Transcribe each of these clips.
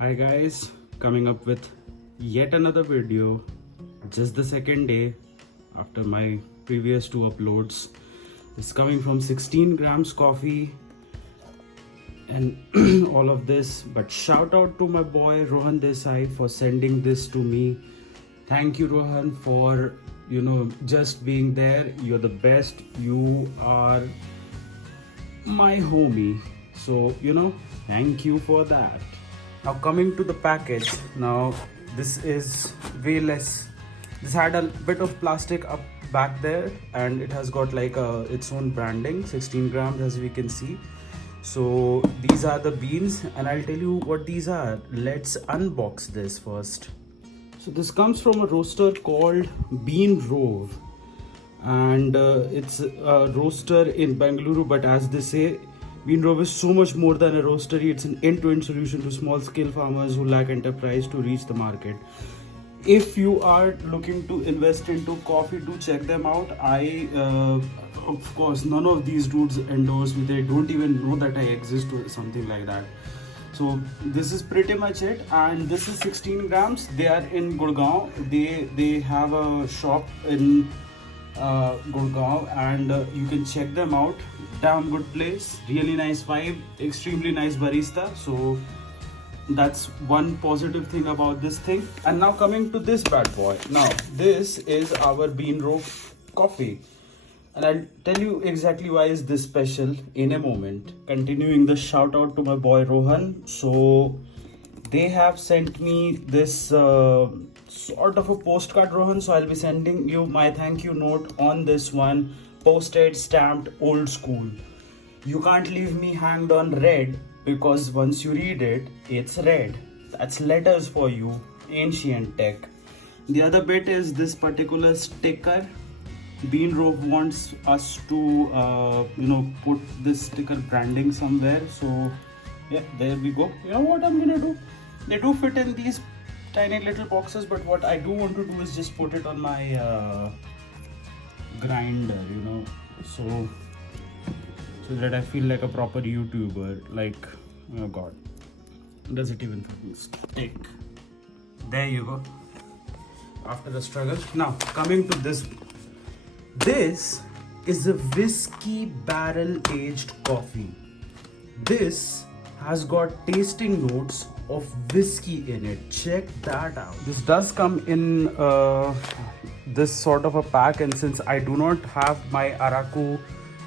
Hi guys, coming up with yet another video, just the second day after my previous two uploads. It's coming from 16 grams coffee and all of this, but shout out to my boy Rohan Desai for sending this to me. Thank you Rohan for just being there. You're the best. You are my homie, so thank you for that. Now coming to the package, now this is way less. This had a bit of plastic up back there, and it has got like its own branding, 16 grams as we can see. So these are the beans, and I'll tell you what these are. Let's unbox this first. So this comes from a roaster called Bean Rove, and it's a roaster in Bengaluru, but as they say, Bean Rove is so much more than a roastery. It's an end-to-end solution to small-scale farmers who lack enterprise to reach the market. If you are looking to invest into coffee, do check them out. Of course, none of these dudes endorse me. They don't even know that I exist or something like that. So this is pretty much it, and this is 16 grams. They are in Gurgaon. They have a shop in Gurgaon, and you can check them out. Damn good place, really nice vibe, extremely nice barista. So that's one positive thing about this thing. And now coming to this bad boy. Now this is our Bean Rove coffee, and I'll tell you exactly why is this special in a moment. Continuing the shout out to my boy Rohan. So they have sent me this sort of a postcard, Rohan, so I'll be sending you my thank you note on this one, posted, stamped, old school. You can't leave me hanged on red, because once you read it, it's red. That's letters for you, ancient tech. The other bit is this particular sticker. Bean Rove wants us to put this sticker branding somewhere, so yeah, there we go. You know what I'm gonna do? They do fit in these tiny little boxes, but what I do want to do is just put it on my grinder, so that I feel like a proper YouTuber. Like, oh god, does it even fucking stick? There you go. After the struggle. Now coming to this is a whiskey barrel aged coffee. This has got tasting notes of whiskey in it. Check that out. This does come in this sort of a pack, and since I do not have my Araku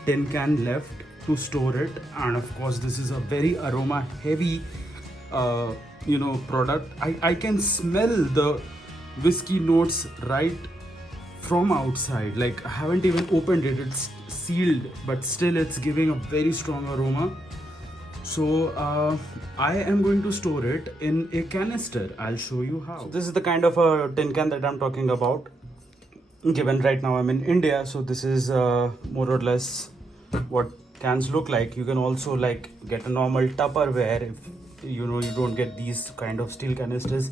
tin can left to store it, and of course this is a very aroma heavy product, I can smell the whiskey notes right from outside. Like, I haven't even opened it, it's sealed, but still it's giving a very strong aroma. So I am going to store it in a canister. I'll show you how. So this is the kind of a tin can that I'm talking about. Given right now I'm in India, so this is more or less what cans look like. You can also like get a normal Tupperware if you don't get these kind of steel canisters.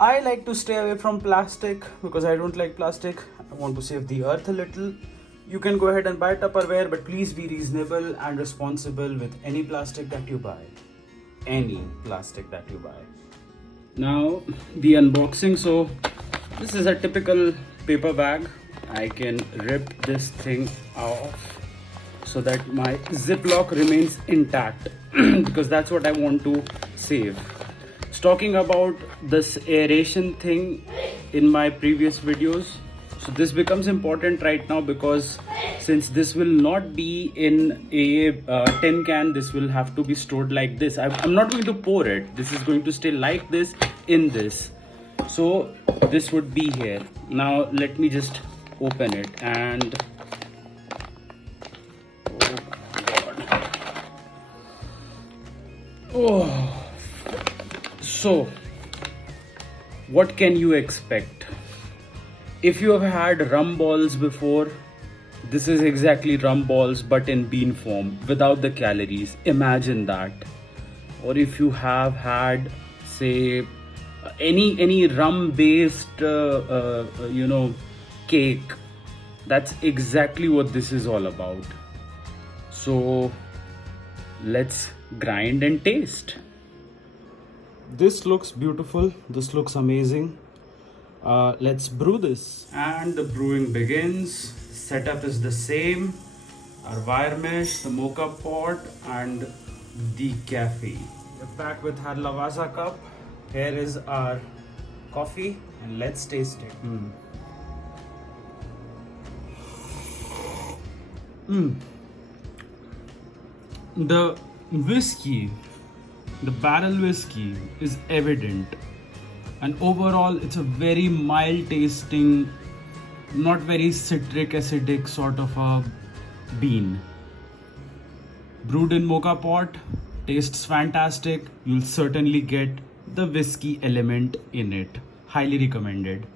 I like to stay away from plastic because I don't like plastic. I want to save the earth a little. You can go ahead and buy Tupperware, but please be reasonable and responsible with any plastic that you buy. Any plastic that you buy. Now the unboxing. So this is a typical paper bag. I can rip this thing off so that my ziplock remains intact because that's what I want to save. Talking about this aeration thing in my previous videos, so this becomes important right now because since this will not be in a tin can, this will have to be stored like this. I'm not going to pour it. This is going to stay like this in this. So this would be here. Now let me just open it, and oh god. Oh. So, what can you expect? If you have had rum balls before, this is exactly rum balls but in bean form without the calories. Imagine that. Or if you have had, say, any rum based cake, that's exactly what this is all about. So let's grind and taste. This looks beautiful. This looks amazing. Let's brew this. And the brewing begins. Setup is the same. Our wire mesh, the mocha pot, and the cafe. We're back with our Lavazza cup. Here is our coffee, and let's taste it. The whiskey, the barrel whiskey, is evident, and overall, it's a very mild tasting, not very citric acidic sort of a bean. Brewed in mocha pot, tastes fantastic. You'll certainly get the whiskey element in it. Highly recommended.